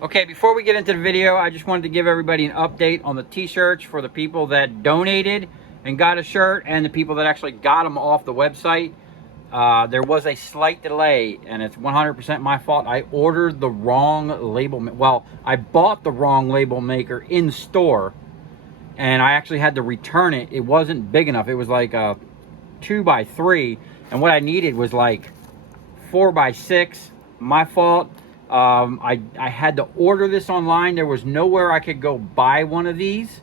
Okay, before we get into the video, I just wanted to give everybody an update on the t-shirts for the people that donated and got a shirt and the people that actually got them off the website. There was a slight delay, and it's 100% my fault. I ordered the wrong label. Well, I bought the wrong label maker in store, and I actually had to return it. It wasn't big enough. It was like a 2x3, and what I needed was like 4x6. My fault. I had to order this online. There was nowhere I could go buy one of these,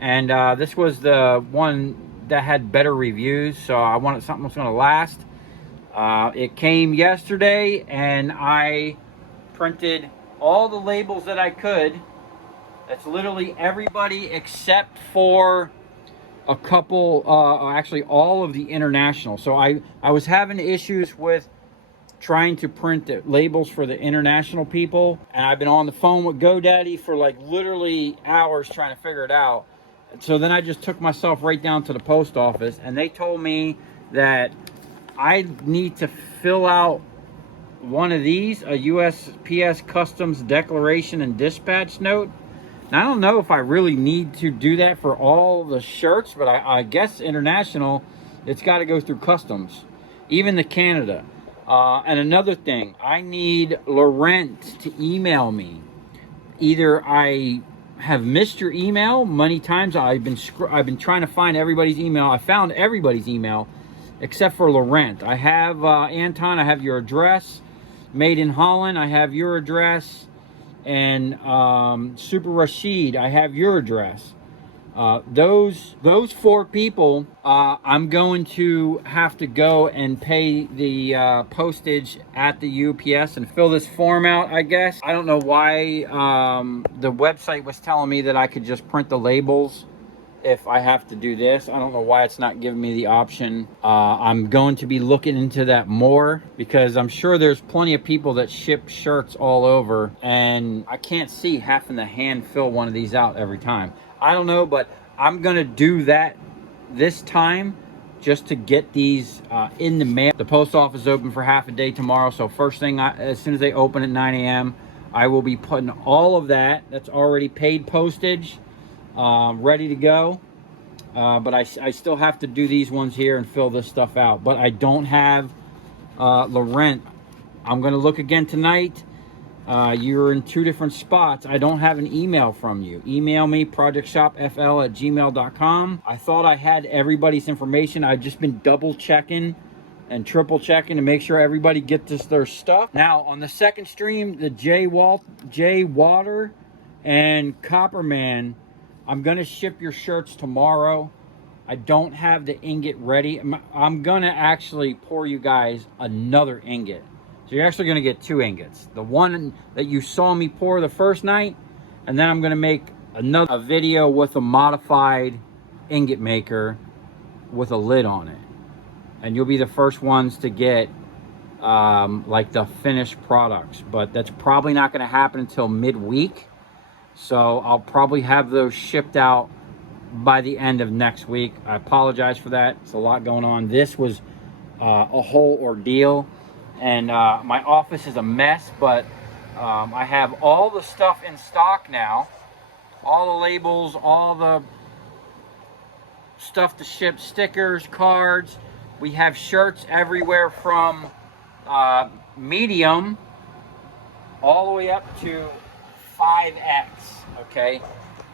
and this was the one that had better reviews, so I wanted something that's going to last. It came yesterday, and I printed all the labels that I could. That's literally everybody except for a couple, actually all of the international. So I was having issues with trying to print the labels for the international people, and I've been on the phone with GoDaddy for like literally hours trying to figure it out. So then I just took myself right down to the post office, and they told me that I need to fill out one of these, a USPS Customs Declaration and Dispatch Note. Now, I don't know if I really need to do that for all the shirts, but I guess international, it's got to go through customs, even to Canada. And another thing, I need Laurent to email me. Either I have missed your email many times. I've been trying to find everybody's email. I found everybody's email except for Laurent. I have Anton. I have your address. Made in Holland. I have your address. And Super Rashid, I have your address. Those four people, I'm going to have to go and pay the postage at the UPS and fill this form out, I guess. I don't know why the website was telling me that I could just print the labels if I have to do this. I don't know why it's not giving me the option. I'm going to be looking into that more, because I'm sure there's plenty of people that ship shirts all over, and I can't see having to hand fill one of these out every time. I don't know, but I'm gonna do that this time just to get these in the mail. The post office is open for half a day tomorrow, so first thing, as soon as they open at 9 a.m., I will be putting all of that's already paid postage ready to go. But I still have to do these ones here and fill this stuff out. But I don't have Laurent. I'm gonna look again tonight. You're in two different spots. I don't have an email from you. Email me, projectshopfl@gmail.com. I thought I had everybody's information. I've just been double checking and triple checking to make sure everybody gets their stuff. Now, on the second stream, the J Water and Copperman, I'm gonna ship your shirts tomorrow. I don't have the ingot ready. I'm gonna actually pour you guys another ingot. So you're actually gonna get two ingots. The one that you saw me pour the first night, and then I'm gonna make a video with a modified ingot maker with a lid on it. And you'll be the first ones to get like the finished products. But that's probably not gonna happen until midweek. So I'll probably have those shipped out by the end of next week. I apologize for that. It's a lot going on. This was a whole ordeal. And my office is a mess, but I have all the stuff in stock now. All the labels, all the stuff to ship, stickers, cards. We have shirts everywhere from medium all the way up to 5X, okay?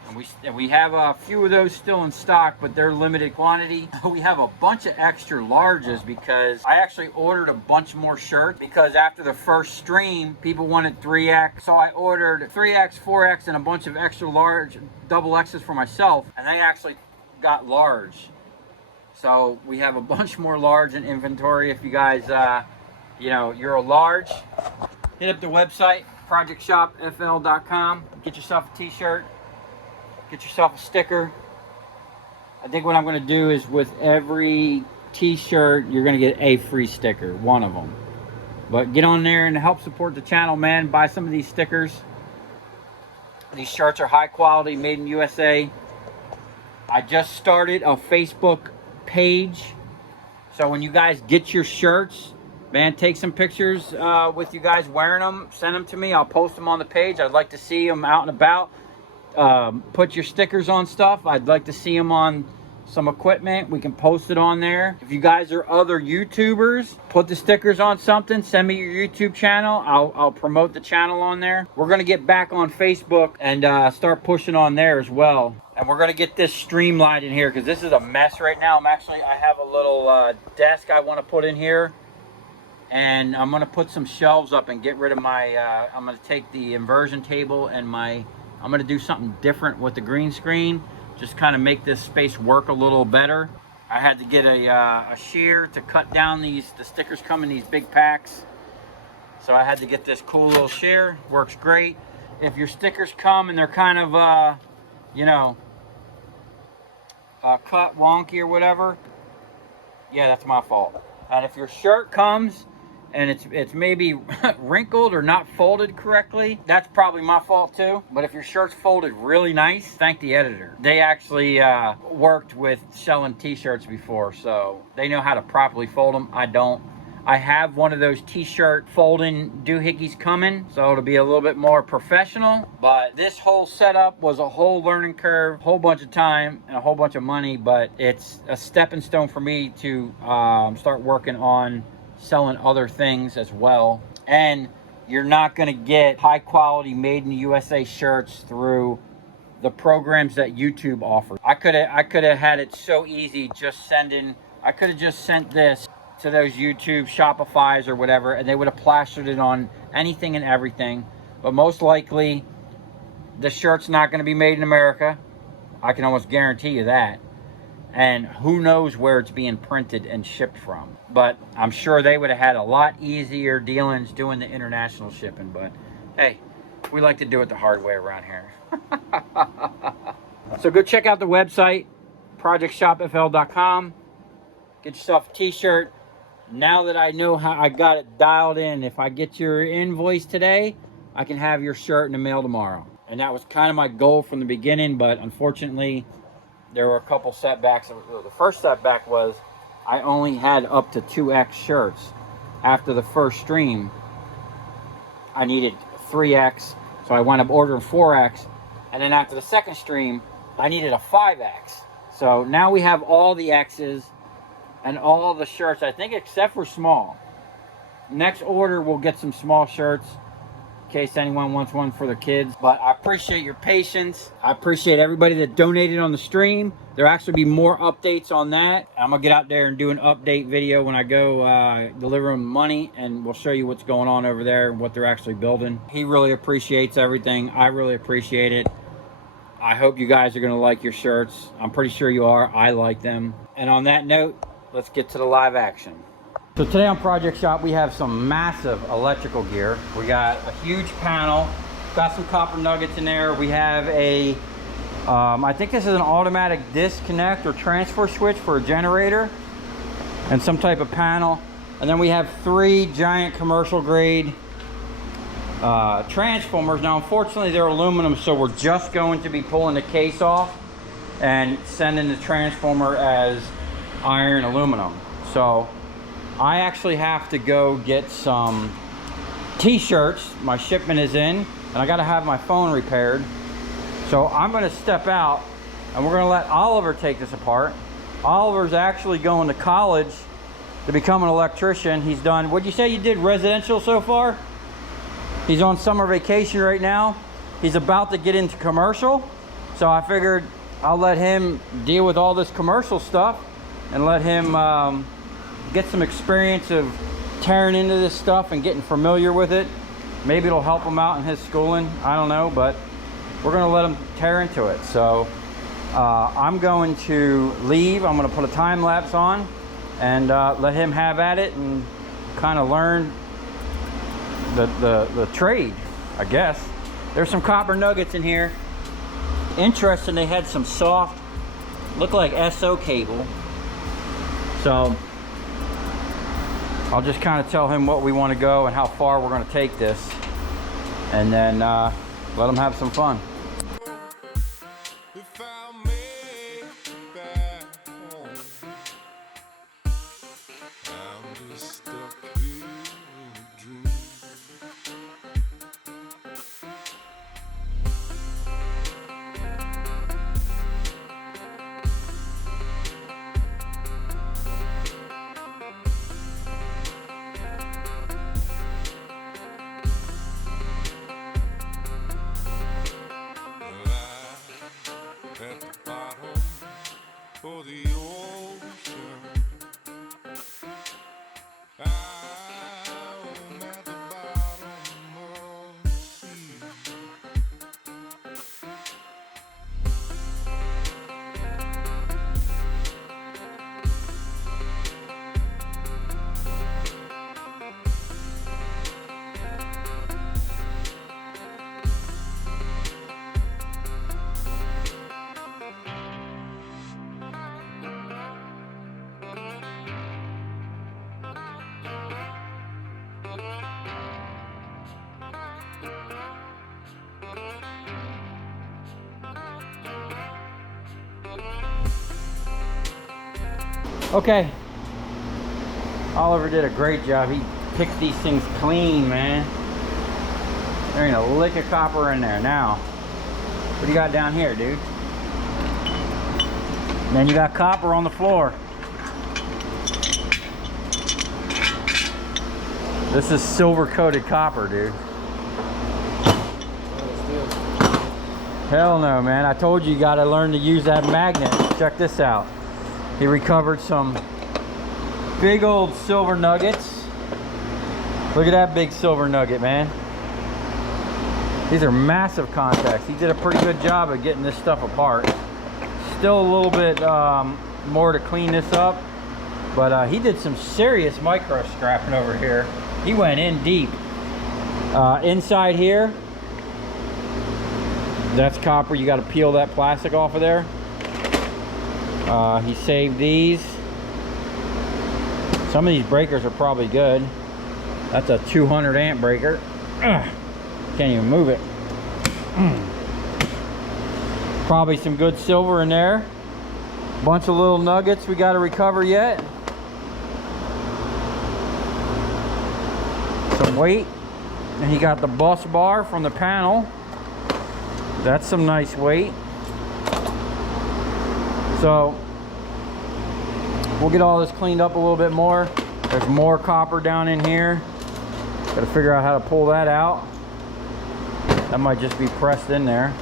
And we have a few of those still in stock, but they're limited quantity. We have a bunch of extra larges because I actually ordered a bunch more shirts, because after the first stream, people wanted 3X. So I ordered 3X, 4X, and a bunch of extra large double X's for myself, and they actually got large. So we have a bunch more large in inventory. If you guys, you know, you're a large, hit up the website, projectshopfl.com. Get yourself a t-shirt. Get yourself a sticker. I think what I'm going to do is with every t-shirt, you're going to get a free sticker, one of them. But get on there and help support the channel, man. Buy some of these stickers. These shirts are high quality, made in USA. I just started a Facebook page. So when you guys get your shirts, Man, take some pictures with you guys wearing them. Send them to me. I'll post them on the page. I'd like to see them out and about. Put your stickers on stuff. I'd like to see them on some equipment. We can post it on there. If you guys are other YouTubers, put the stickers on something. Send me your YouTube channel. I'll promote the channel on there. We're gonna get back on Facebook and start pushing on there as well. And we're gonna get this streamlined in here because this is a mess right now. I have a little desk I want to put in here, and I'm gonna put some shelves up and get rid of my. I'm gonna take the inversion table and I'm gonna do something different with the green screen. Just kind of make this space work a little better. I had to get a shear to cut down the stickers come in these big packs. So I had to get this cool little shear. Works great. If your stickers come and they're kind of, you know, cut wonky or whatever, yeah, that's my fault. And if your shirt comes and it's maybe wrinkled or not folded correctly, that's probably my fault too. But if your shirt's folded really nice, thank the editor. They actually worked with selling t-shirts before, so they know how to properly fold them. I don't. I have one of those t-shirt folding doohickeys coming, so it'll be a little bit more professional. But this whole setup was a whole learning curve, a whole bunch of time and a whole bunch of money, but it's a stepping stone for me to start working on selling other things as well. And you're not going to get high quality made in the USA shirts through the programs that YouTube offers. I could have had it so easy just sending, I could have just sent this to those YouTube Shopify's or whatever, and they would have plastered it on anything and everything. But most likely the shirt's not going to be made in America. I can almost guarantee you that. And who knows where it's being printed and shipped from. But I'm sure they would have had a lot easier dealings doing the international shipping. But hey, we like to do it the hard way around here. So go check out the website, projectshopfl.com. Get yourself a t-shirt. Now that I know how I got it dialed in, if I get your invoice today, I can have your shirt in the mail tomorrow. And that was kind of my goal from the beginning, but unfortunately, there were a couple setbacks. The first setback was I only had up to 2X shirts. After the first stream, I needed 3X, so I wound up ordering 4X. And then after the second stream, I needed a 5X. So now we have all the X's and all the shirts, I think, except for small. Next order, we'll get some small shirts in case anyone wants one for their kids. But I appreciate your patience. I appreciate everybody that donated on the stream. There'll actually be more updates on that. I'm gonna get out there and do an update video when I go deliver them money, and we'll show you what's going on over there and what they're actually building. He really appreciates everything. I really appreciate it. I hope you guys are gonna like your shirts. I'm pretty sure you are. I like them. And on that note, let's get to the live action. So today on Project Shop, we have some massive electrical gear. We got a huge panel, got some copper nuggets in there. We have a, I think this is an automatic disconnect or transfer switch for a generator and some type of panel. And then we have 3 giant commercial grade transformers. Now, unfortunately, they're aluminum, so we're just going to be pulling the case off and sending the transformer as iron aluminum. So I actually have to go get some t-shirts. My shipment is in, and I got to have my phone repaired. So I'm going to step out, and we're going to let Oliver take this apart. Oliver's actually going to college to become an electrician. He's done, what'd you say you did, residential so far? He's on summer vacation right now. He's about to get into commercial. So I figured I'll let him deal with all this commercial stuff and let him get some experience of tearing into this stuff and getting familiar with it. Maybe it'll help him out in his schooling. I don't know, but we're gonna let him tear into it. So I'm going to leave. I'm gonna put a time lapse on and let him have at it and kind of learn the trade, I guess. There's some copper nuggets in here. Interesting, they had some soft, look like SO cable. So I'll just kind of tell him what we want to go and how far we're going to take this, and then let him have some fun. Okay. Oliver did a great job. He picked these things clean, man. There ain't a lick of copper in there. Now, what do you got down here, dude? And then you got copper on the floor. This is silver coated copper, dude. Hell no, man. I told you, you gotta learn to use that magnet. Check this out. He recovered some big old silver nuggets. Look at that big silver nugget, man. These are massive contacts. He did a pretty good job of getting this stuff apart. Still a little bit more to clean this up, but he did some serious micro scrapping over here. He went in deep. Inside here, that's copper. You got to peel that plastic off of there. He saved these. Some of these breakers are probably good. That's a 200 amp breaker. Ugh, can't even move it. Probably some good silver in there. Bunch of little nuggets we got to recover yet. Some weight. And he got the bus bar from the panel. That's some nice weight. So we'll get all this cleaned up a little bit more. There's more copper down in here. Got to figure out how to pull that out. That might just be pressed in there.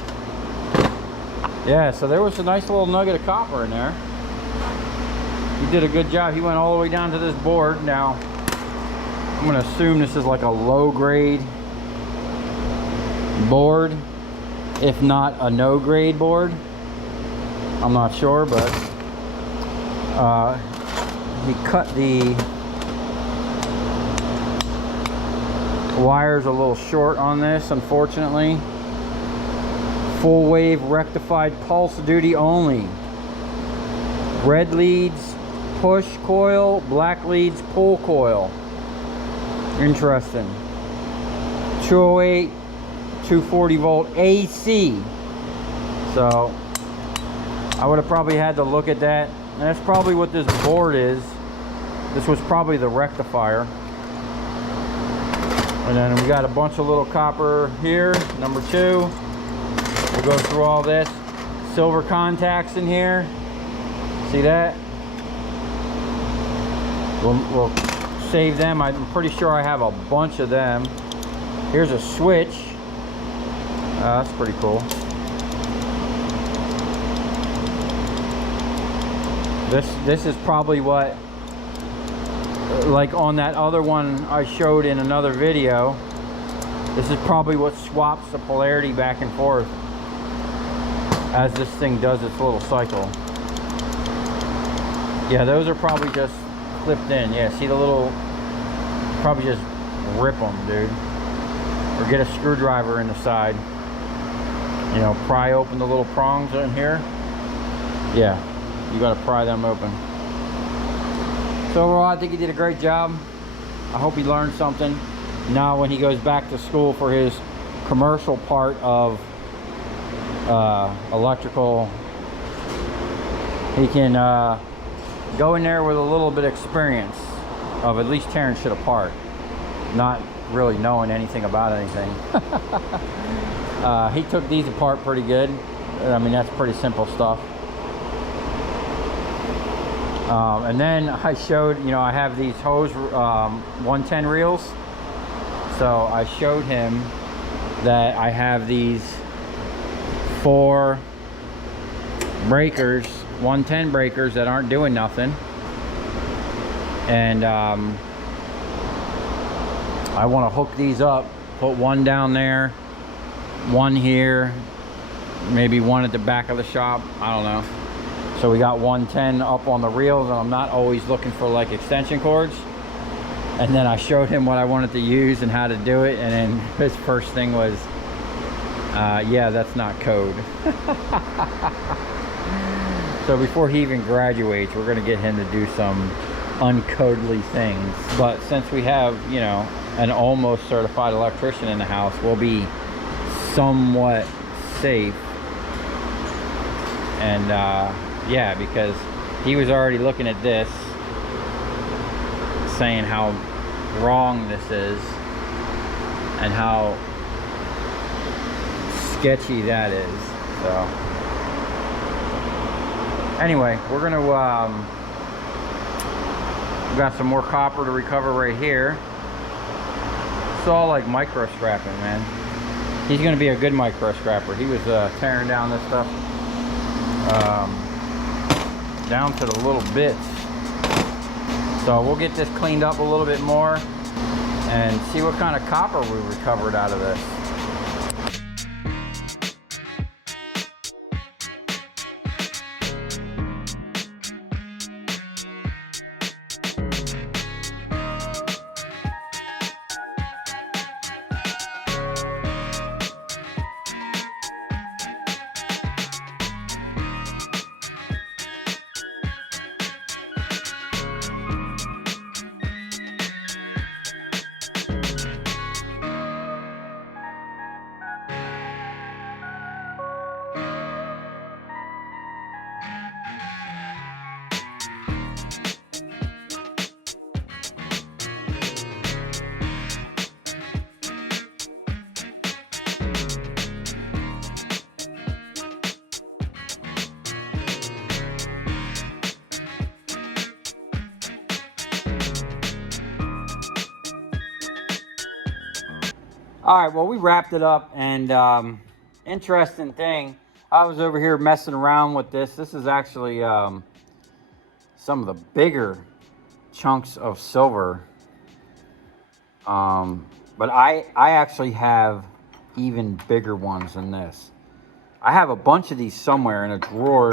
Yeah, so there was a nice little nugget of copper in there. He did a good job. He went all the way down to this board. Now, I'm going to assume this is like a low grade board, if not a no grade board. I'm not sure, but he cut the wires a little short on this, unfortunately. Full wave rectified pulse duty only. Red leads push coil, black leads pull coil. Interesting. 208, 240 volt AC. So I would have probably had to look at that. And that's probably what this board is. This was probably the rectifier. And then we got a bunch of little copper here, number 2. We'll go through all this. Silver contacts in here. See that? We'll save them. I'm pretty sure I have a bunch of them. Here's a switch. That's pretty cool. This is probably what, like on that other one I showed in another video, this is probably what swaps the polarity back and forth as this thing does its little cycle. Yeah, those are probably just clipped in. Yeah, see the little, probably just rip them, dude. Or get a screwdriver in the side. You know, pry open the little prongs in here. Yeah, you gotta pry them open. So overall, I think he did a great job. I hope he learned something. Now when he goes back to school for his commercial part of electrical, he can go in there with a little bit of experience of at least tearing shit apart, not really knowing anything about anything. He took these apart pretty good. I mean, that's pretty simple stuff. And then I showed, you know, I have these hose 110 reels. So I showed him that I have these 4 breakers, 110 breakers that aren't doing nothing. And I want to hook these up, put one down there, one here, maybe one at the back of the shop. I don't know. So we got 110 up on the reels, and I'm not always looking for like extension cords. And then I showed him what I wanted to use and how to do it, and then his first thing was, yeah, that's not code. So before he even graduates, we're gonna get him to do some uncodely things. But since we have, you know, an almost certified electrician in the house, we'll be somewhat safe. And yeah, because he was already looking at this, saying how wrong this is and how sketchy that is. So anyway, we're gonna we got some more copper to recover right here. It's all like micro scrapping, man. He's gonna be a good micro scrapper. He was tearing down this stuff down to the little bits. So we'll get this cleaned up a little bit more and see what kind of copper we recovered out of this. All right, well, we wrapped it up, and interesting thing, I was over here messing around with this. This is actually some of the bigger chunks of silver, but I actually have even bigger ones than this. I have a bunch of these somewhere in a drawer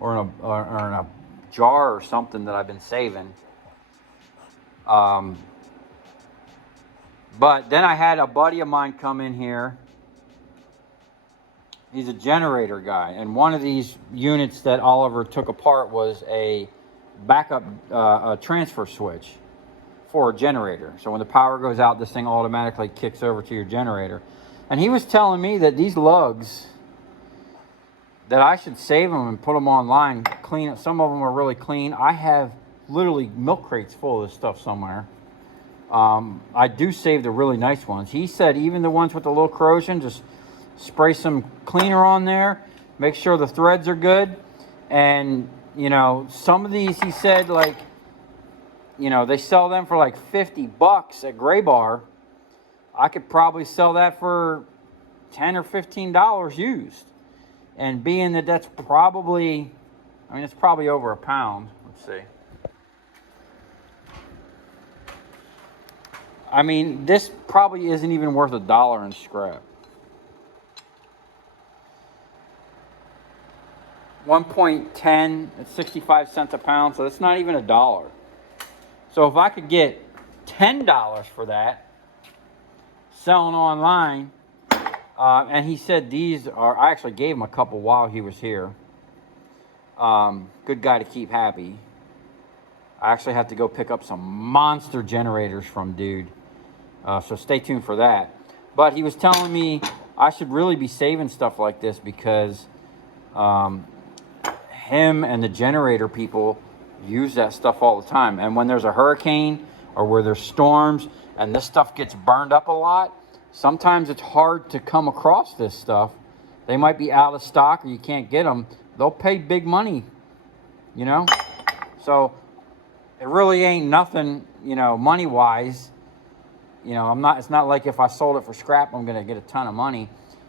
or in a jar or something that I've been saving. But then I had a buddy of mine come in here. He's a generator guy, and one of these units that Oliver took apart was a backup transfer switch for a generator. So when the power goes out, this thing automatically kicks over to your generator. And he was telling me that these lugs, that I should save them and put them online, clean. Some of them are really clean. I have literally milk crates full of this stuff somewhere. I do save the really nice ones. He said even the ones with the little corrosion, just spray some cleaner on there, make sure the threads are good. And, you know, some of these, he said, like, you know, they sell them for like $50 at Gray Bar. I could probably sell that for $10 or $15 used. And being that that's probably, I mean, it's probably over a pound. Let's see. I mean, this probably isn't even worth $1 in scrap. 1.10 at 65 cents a pound, so that's not even $1. So if I could get $10 for that, selling online, and he said these are, I actually gave him a couple while he was here. Good guy to keep happy. I actually have to go pick up some monster generators from dude. So stay tuned for that. But he was telling me I should really be saving stuff like this because him and the generator people use that stuff all the time. And when there's a hurricane or where there's storms and this stuff gets burned up a lot, sometimes it's hard to come across this stuff. They might be out of stock or you can't get them. They'll pay big money, you know? So it really ain't nothing, you know, money-wise. You know, it's not like if I sold it for scrap, I'm going to get a ton of money.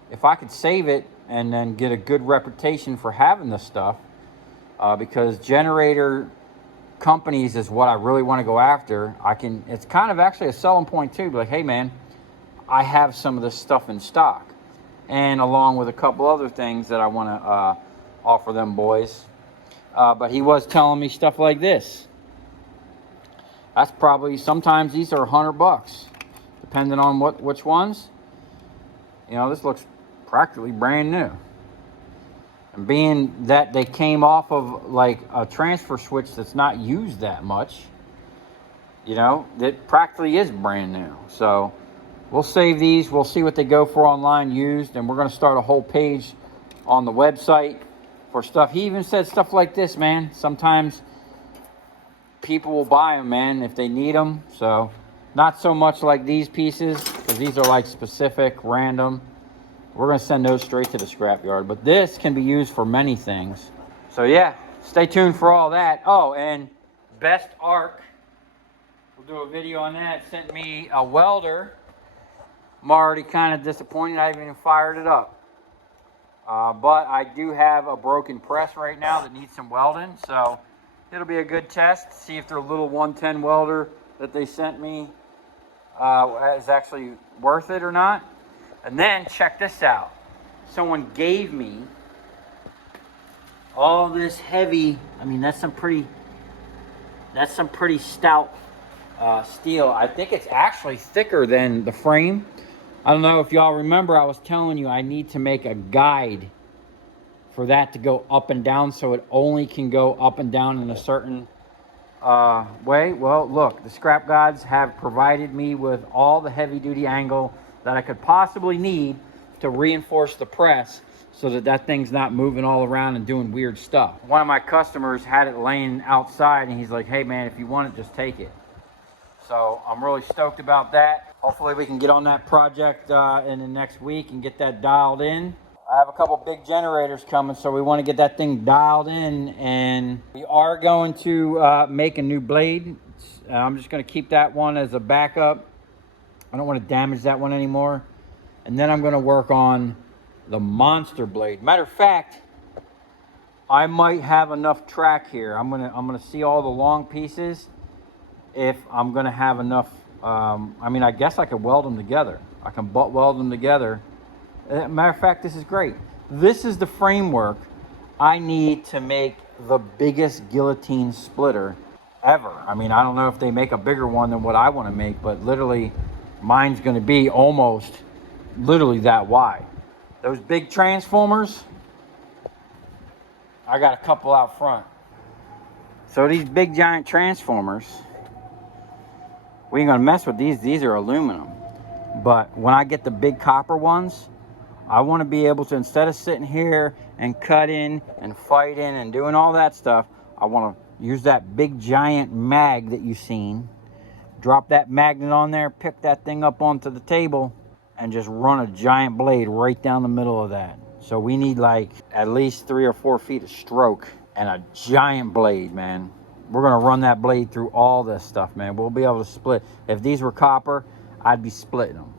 If I could save it and then get a good reputation for having this stuff, because generator companies is what I really want to go after. It's kind of actually a selling point too. Like, hey man, I have some of this stuff in stock. And along with a couple other things that I want to offer them boys. But he was telling me stuff like this. That's probably, sometimes these are $100, depending on which ones. You know, this looks practically brand new. And being that they came off of like a transfer switch that's not used that much, you know, it practically is brand new. So we'll save these. We'll see what they go for online used. And we're going to start a whole page on the website for stuff. He even said stuff like this, man. Sometimes people will buy them, man, if they need them. So not so much like these pieces, because these are like specific, random. We're gonna send those straight to the scrapyard, but this can be used for many things. So yeah, stay tuned for all that. Oh, and Best Arc, we'll do a video on that. Sent me a welder. I'm already kind of disappointed I haven't even fired it up. But I do have a broken press right now that needs some welding, so it'll be a good test. See if their little 110 welder that they sent me is actually worth it or not. And then check this out. Someone gave me all this heavy, I mean, that's some pretty stout steel. I think it's actually thicker than the frame. I don't know if y'all remember, I was telling you I need to make a guide for that to go up and down, so it only can go up and down in a certain way. Well, look, the scrap gods have provided me with all the heavy duty angle that I could possibly need to reinforce the press so that that thing's not moving all around and doing weird stuff. One of my customers had it laying outside and he's like, hey man, if you want it, just take it. So I'm really stoked about that. Hopefully we can get on that project in the next week and get that dialed in. I have a couple big generators coming, so we want to get that thing dialed in, and we are going to make a new blade. I'm just going to keep that one as a backup. I don't want to damage that one anymore. And then I'm going to work on the monster blade. Matter of fact, I might have enough track here. I'm gonna see all the long pieces if I'm gonna have enough. I mean, I guess I could weld them together. I can butt weld them together. Matter of fact, this is great. This is the framework I need to make the biggest guillotine splitter ever. I mean, I don't know if they make a bigger one than what I want to make, but literally mine's going to be almost literally that wide. Those big transformers, I got a couple out front. So these big giant transformers, we ain't gonna mess with these. These are aluminum. But when I get the big copper ones, I want to be able to, instead of sitting here and cutting and fighting and doing all that stuff, I want to use that big giant mag that you've seen, drop that magnet on there, pick that thing up onto the table, and just run a giant blade right down the middle of that. So we need like at least 3 or 4 feet of stroke and a giant blade, man. We're gonna run that blade through all this stuff, man. We'll be able to split. If these were copper, I'd be splitting them.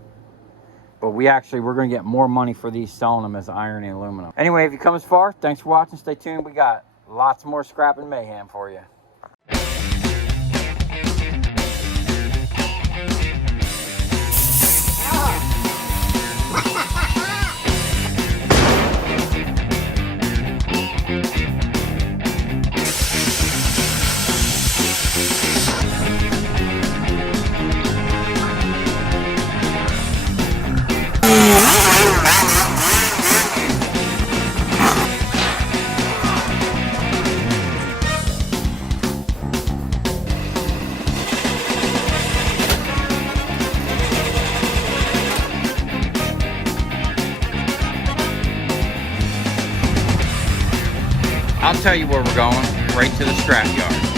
But we're gonna get more money for these selling them as iron and aluminum. Anyway, if you come as far, thanks for watching. Stay tuned. We got lots more scrap and mayhem for you. I'll tell you where we're going, right to the scrap yard.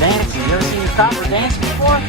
Dancing. You ever seen your copper dancing before?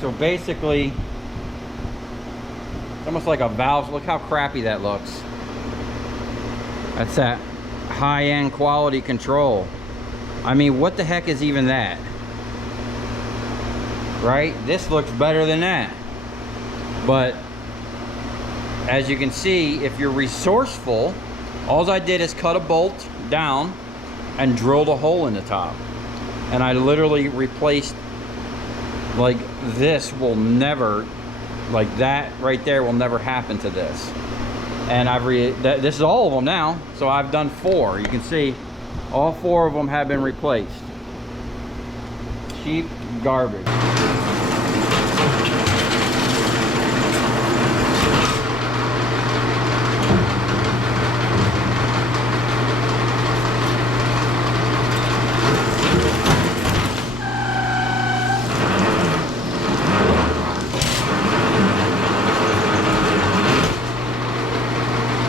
so basically, it's almost like a valve. Look how crappy that looks. That's that high-end quality control. I mean, what the heck is even that? Right? This looks better than that. But as you can see, if you're resourceful, all I did is cut a bolt down and drilled a hole in the top. And I literally replaced, like, this will never, like that right there will never happen to this. And this is all of them now, so I've done 4. You can see all 4 of them have been replaced. Cheap garbage.